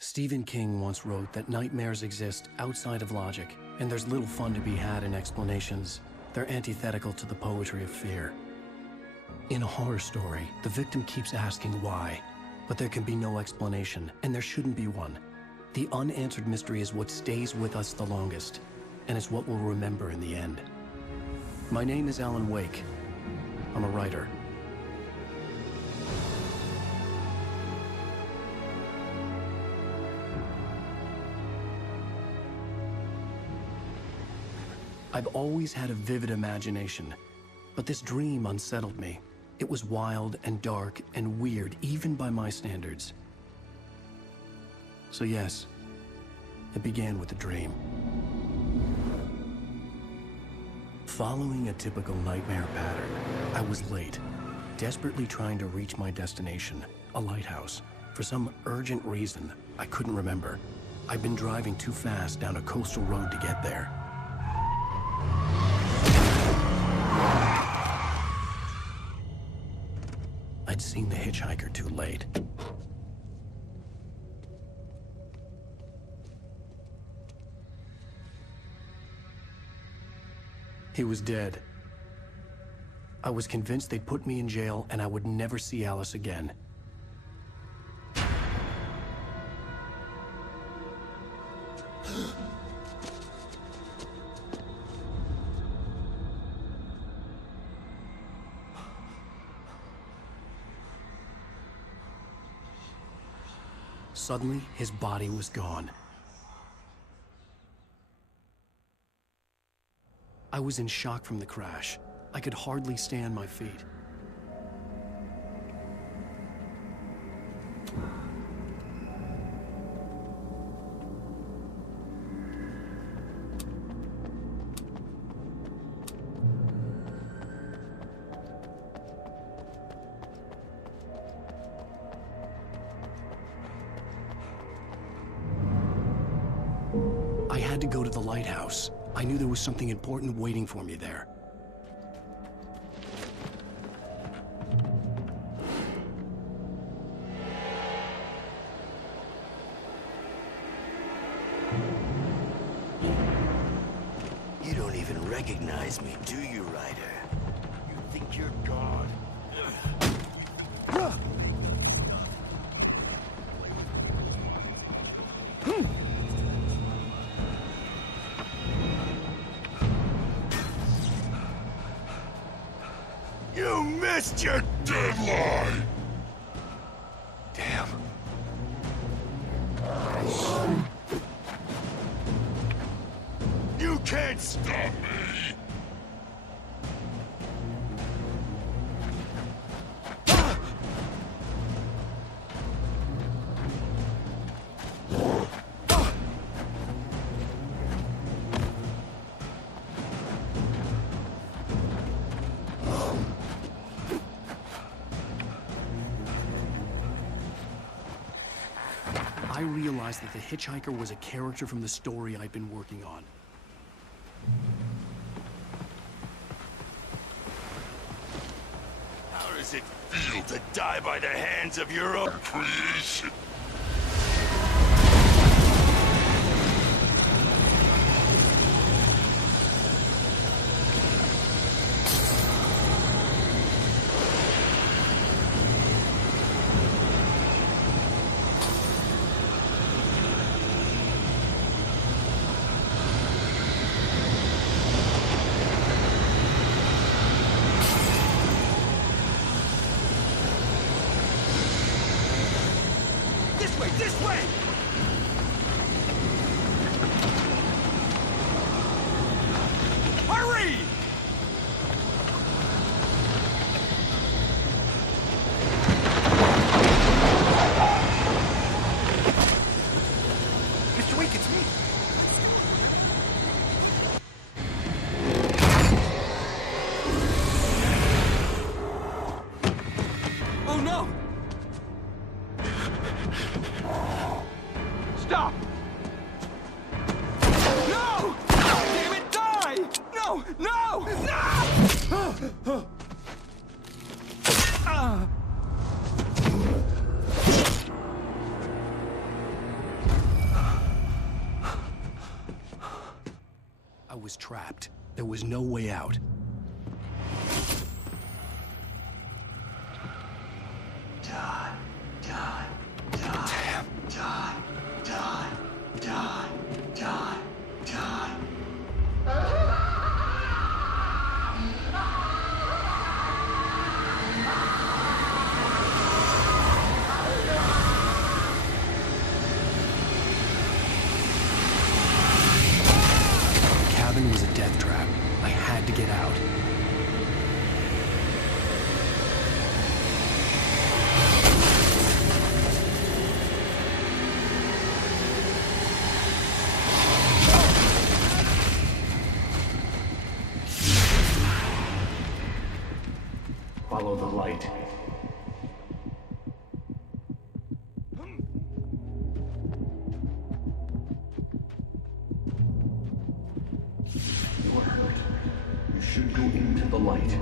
Stephen King once wrote that nightmares exist outside of logic, and there's little fun to be had in explanations. They're antithetical to the poetry of fear. In a horror story, the victim keeps asking why, but there can be no explanation, and there shouldn't be one. The unanswered mystery is what stays with us the longest, and it's what we'll remember in the end. My name is Alan Wake. I'm a writer. I've always had a vivid imagination, but this dream unsettled me. It was wild and dark and weird, even by my standards. So yes, it began with a dream. Following a typical nightmare pattern, I was late, desperately trying to reach my destination, a lighthouse. For some urgent reason, I couldn't remember. I'd been driving too fast down a coastal road to get there. I'd seen the hitchhiker too late. He was dead. I was convinced they'd put me in jail and I would never see Alice again. Suddenly, his body was gone. I was in shock from the crash. I could hardly stay on my feet. I had to go to the lighthouse. I knew there was something important waiting for me there. You don't even recognize me, do you, Ryder? You think you're God? You missed your deadline! Damn. You can't stop me! I realized that the hitchhiker was a character from the story I'd been working on. How does it feel to die by the hands of your own creation? This way! Hurry! Mr. Ueik, it's me. Oh no! Stop! No! Damn it, die! No! No! No! was trapped. There was no way out. Die, die, die, Damn. die, die, die, die, die. The cabin was a death trap. I had to get out. Follow the light. You are hurt. You should go into the light.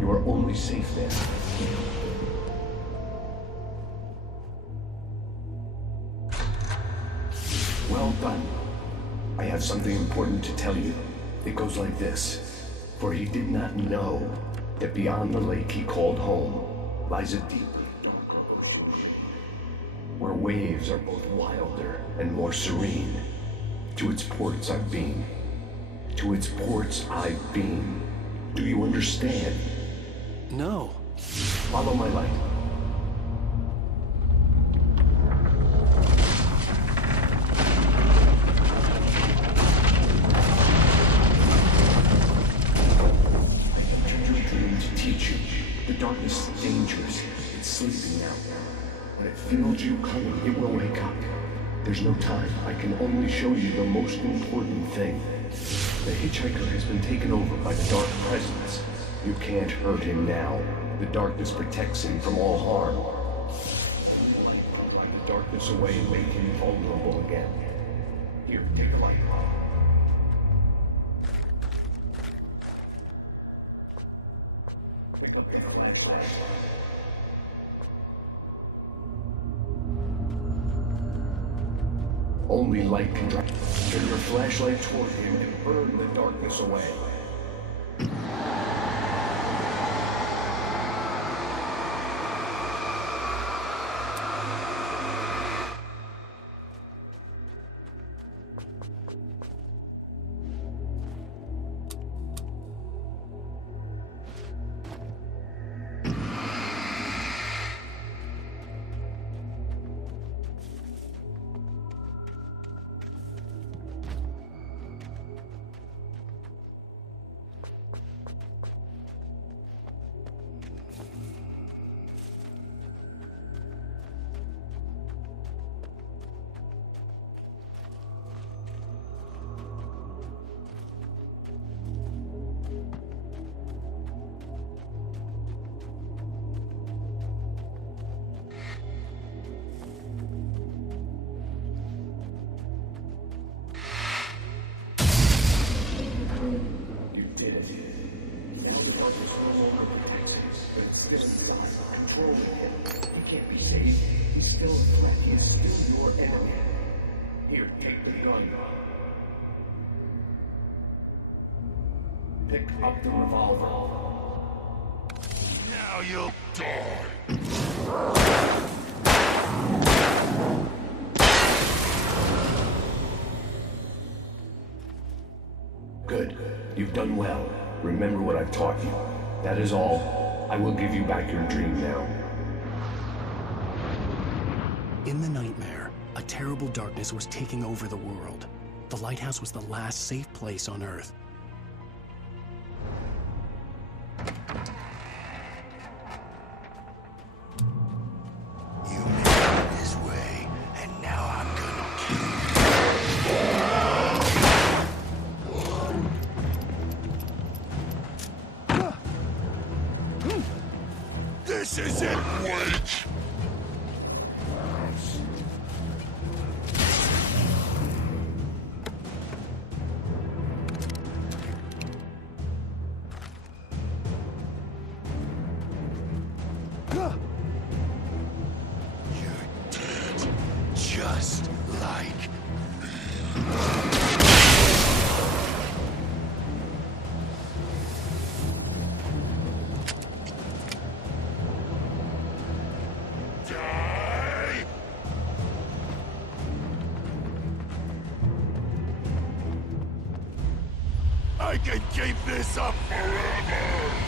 You are only safe there. Well done. I have something important to tell you. It goes like this. For he did not know that beyond the lake he called home lies a deep, where waves are both wilder and more serene. To its ports I've been. To its ports I've been. Do you understand? No. Follow my light. To teach you. The darkness is dangerous. It's sleeping now. When it feels you coming, it will wake up. There's no time. I can only show you the most important thing. The hitchhiker has been taken over by the dark presence. You can't hurt him now. The darkness protects him from all harm. Wipe the darkness away and make him vulnerable again. Here, take the light. Only light can drive. Turn your flashlight toward him and burn the darkness away. Pick up the revolver. Now you'll die. Good. You've done well. Remember what I've taught you. That is all. I will give you back your dream now. In the nightmare, a terrible darkness was taking over the world. The lighthouse was the last safe place on Earth. You made it this way, and now I'm gonna kill you. This is it, Uэйк! Just like I can keep this up forever!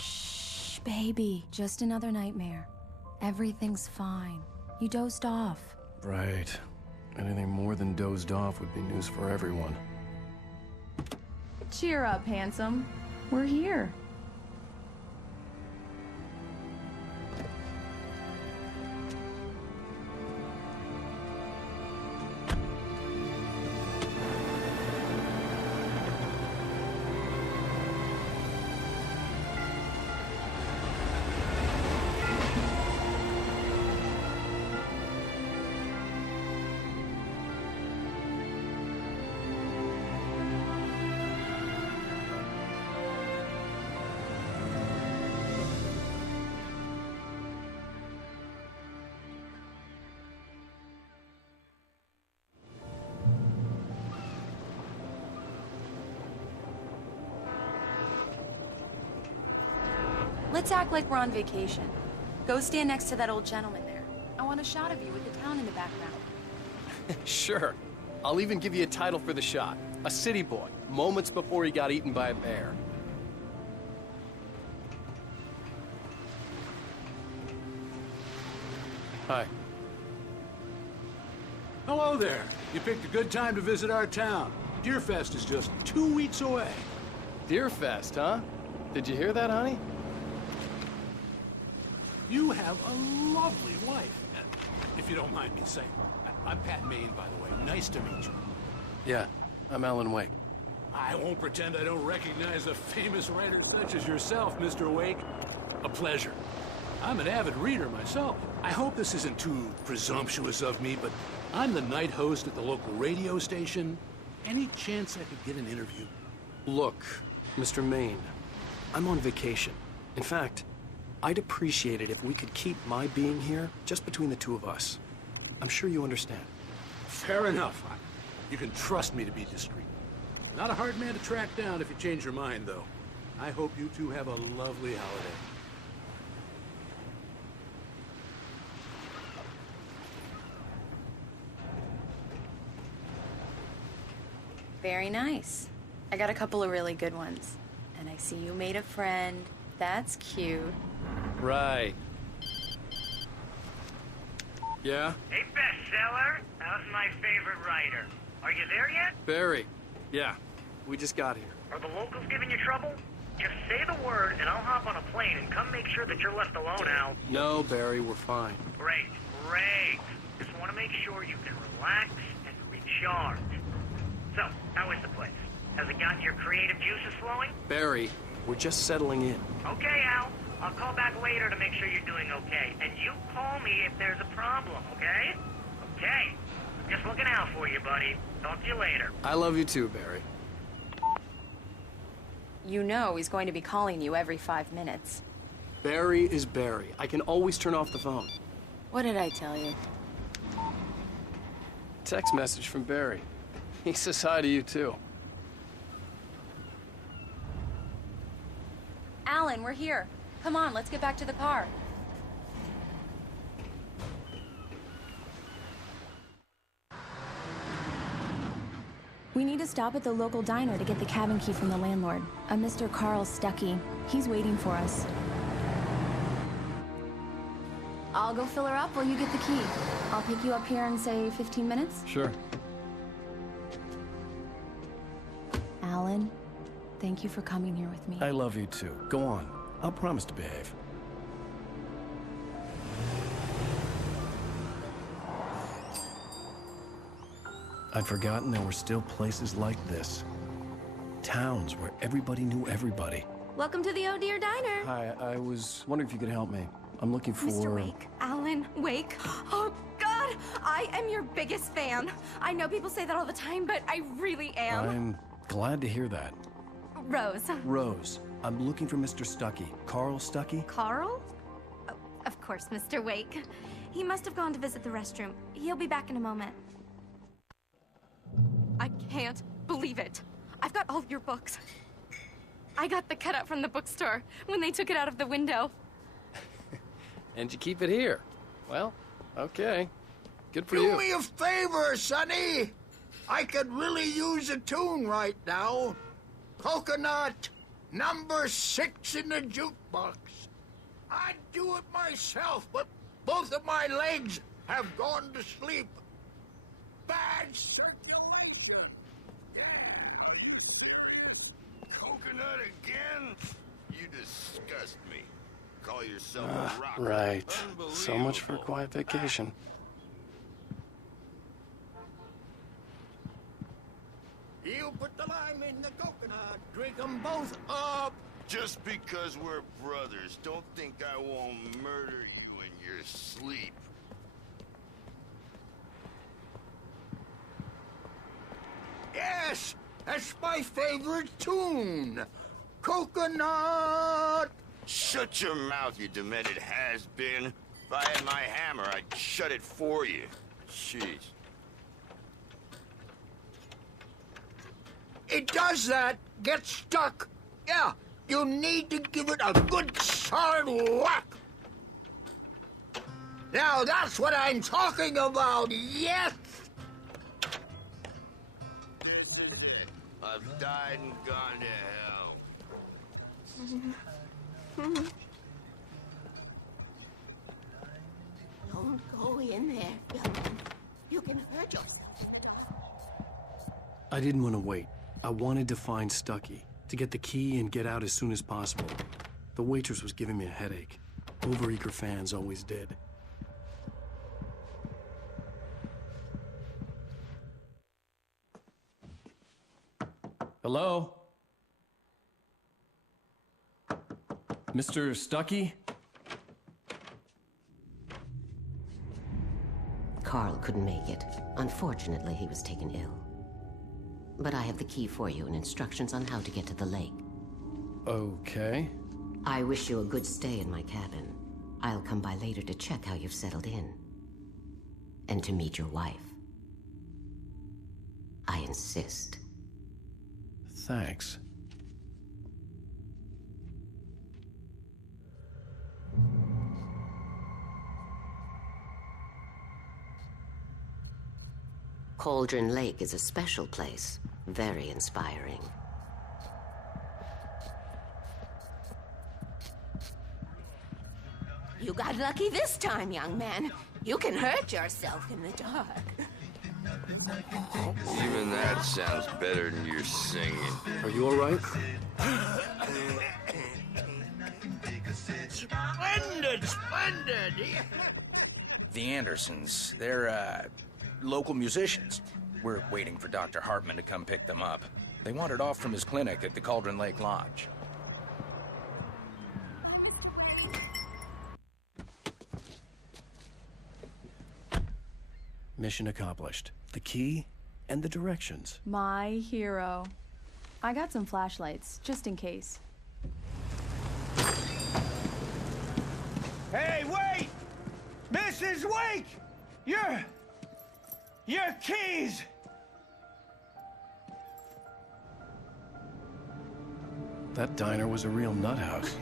Shh, baby. Just another nightmare. Everything's fine. You dozed off. Right. Anything more than dozed off would be news for everyone. Cheer up, handsome. We're here. Let's act like we're on vacation. Go stand next to that old gentleman there. I want a shot of you with the town in the background. Sure. I'll even give you a title for the shot. A city boy, moments before he got eaten by a bear. Hi. Hello there. You picked a good time to visit our town. Deerfest is just 2 weeks away. Deerfest, huh? Did you hear that, honey? You have a lovely wife, if you don't mind me saying. I'm Pat Maine, by the way. Nice to meet you. Yeah, I'm Alan Wake. I won't pretend I don't recognize a famous writer such as yourself, Mr. Wake. A pleasure. I'm an avid reader myself. I hope this isn't too presumptuous of me, but I'm the night host at the local radio station. Any chance I could get an interview? Look, Mr. Maine, I'm on vacation. In fact, I'd appreciate it if we could keep my being here just between the two of us. I'm sure you understand. Fair enough. You can trust me to be discreet. Not a hard man to track down if you change your mind, though. I hope you two have a lovely holiday. Very nice. I got a couple of really good ones. And I see you made a friend. That's cute. Right. Yeah? Hey, bestseller. How's my favorite writer? Are you there yet? Barry. Yeah. We just got here. Are the locals giving you trouble? Just say the word and I'll hop on a plane and come make sure that you're left alone, Al. No, Barry, we're fine. Great, great. Just want to make sure you can relax and recharge. So, how is the place? Has it gotten your creative juices flowing? Barry, we're just settling in. Okay, Al. I'll call back later to make sure you're doing okay. And you call me if there's a problem, okay? Okay. Just looking out for you, buddy. Talk to you later. I love you too, Barry. You know he's going to be calling you every 5 minutes. Barry is Barry. I can always turn off the phone. What did I tell you? Text message from Barry. He says hi to you too. Alan, we're here. Come on, let's get back to the car. We need to stop at the local diner to get the cabin key from the landlord, a Mr. Carl Stuckey. He's waiting for us. I'll go fill her up while you get the key. I'll pick you up here in, say, 15 minutes? Sure. Alan, thank you for coming here with me. I love you too. Go on. I'll promise to behave. I'd forgotten there were still places like this. Towns where everybody knew everybody. Welcome to the Oh Dear Diner. Hi, I was wondering if you could help me. I'm looking for... Mr. Wake, Alan Wake. Oh, God, I am your biggest fan. I know people say that all the time, but I really am. I'm glad to hear that. Rose. Rose, I'm looking for Mr. Stuckey. Carl Stuckey? Carl? Oh, of course, Mr. Wake. He must have gone to visit the restroom. He'll be back in a moment. I can't believe it. I've got all your books. I got the cutout from the bookstore when they took it out of the window. And you keep it here. Well, okay. Good for you. Do me a favor, Sonny. I could really use a tune right now. Coconut, number 6 in the jukebox. I'd do it myself, but both of my legs have gone to sleep. Bad circulation. Yeah. Coconut again? You disgust me. Call yourself a rock. Right. So much for a quiet vacation. You put the lime in the coconut. Drink them both up. Just because we're brothers, don't think I won't murder you in your sleep. Yes, that's my favorite tune. Coconut. Shut your mouth, you demented has-been. If I had my hammer, I'd shut it for you. Jeez. It does that. Get stuck. Yeah, you need to give it a good solid whack. Now that's what I'm talking about, yes! This is it. I've died and gone to hell. Don't go in there, young man. You can hurt yourself. I didn't want to wait. I wanted to find Stuckey, to get the key and get out as soon as possible. The waitress was giving me a headache. Overeager fans always did. Hello? Mr. Stuckey? Carl couldn't make it. Unfortunately, he was taken ill. But I have the key for you and instructions on how to get to the lake. Okay. I wish you a good stay in my cabin. I'll come by later to check how you've settled in. And to meet your wife. I insist. Thanks. Cauldron Lake is a special place. Very inspiring. You got lucky this time, young man. You can hurt yourself in the dark. Even that sounds better than your singing. Are you all right? Splendid, splendid! The Andersons, they're, local musicians. We're waiting for Dr. Hartman to come pick them up. They wandered off from his clinic at the Cauldron Lake Lodge. Mission accomplished. The key and the directions. My hero. I got some flashlights, just in case. Hey, wait! Mrs. Wake! Your keys! That diner was a real nut house.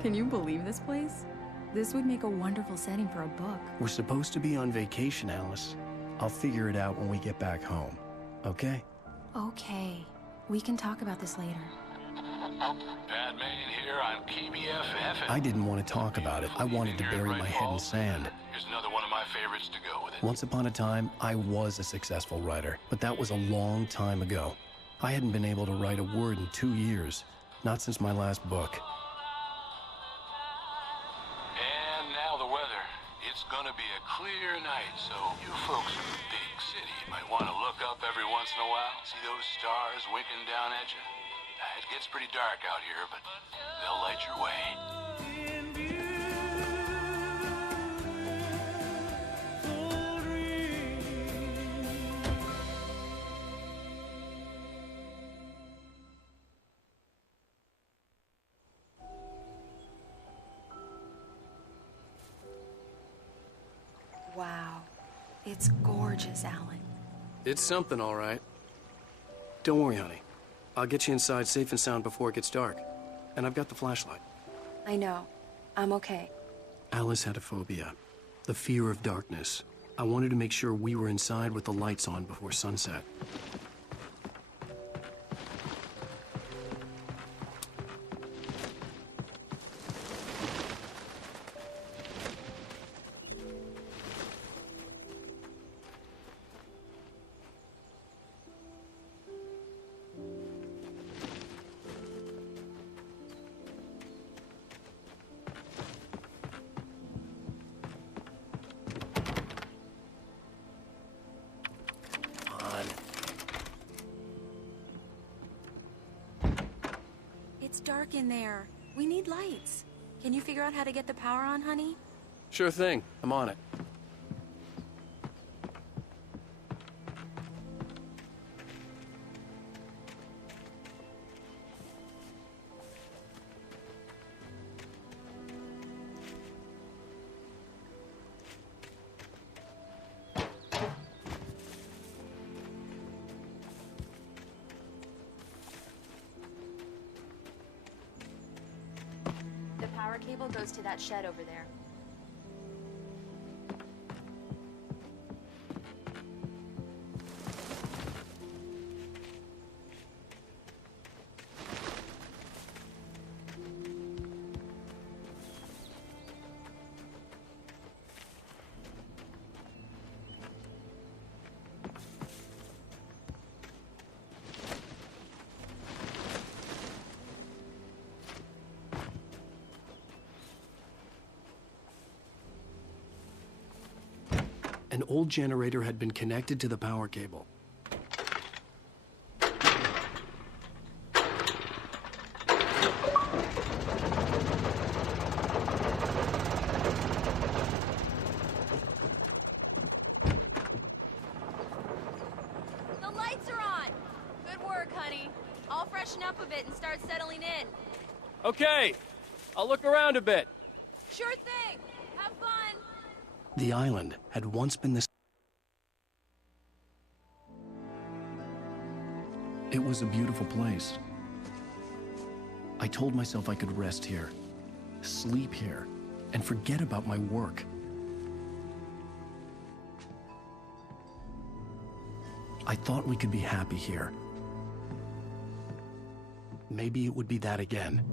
Can you believe this place? This would make a wonderful setting for a book. We're supposed to be on vacation, Alice. I'll figure it out when we get back home, okay? Okay. We can talk about this later. Padme here, I'm KBFF. I didn't want to talk about it. I wanted to bury my head in sand. Here's another one of my favorites to go with it. Once upon a time, I was a successful writer, but that was a long time ago. I hadn't been able to write a word in 2 years, not since my last book. And now the weather. It's gonna be a clear night, so you folks in the big city might want to look up every once in a while, see those stars winking down at you. It gets pretty dark out here, but they'll light your way. Wow. It's gorgeous, Alan. It's something, all right. Don't worry, honey. I'll get you inside safe and sound before it gets dark. And I've got the flashlight. I know. I'm okay. Alice had a phobia. The fear of darkness. I wanted to make sure we were inside with the lights on before sunset. It's dark in there. We need lights. Can you figure out how to get the power on, honey? Sure thing. I'm on it. The power cable goes to that shed over there. An old generator had been connected to the power cable. The lights are on! Good work, honey. I'll freshen up a bit and start settling in. Okay, I'll look around a bit. Sure thing! Have fun! The island had once been the... It was a beautiful place. I told myself I could rest here, sleep here, and forget about my work. I thought we could be happy here. Maybe it would be that again.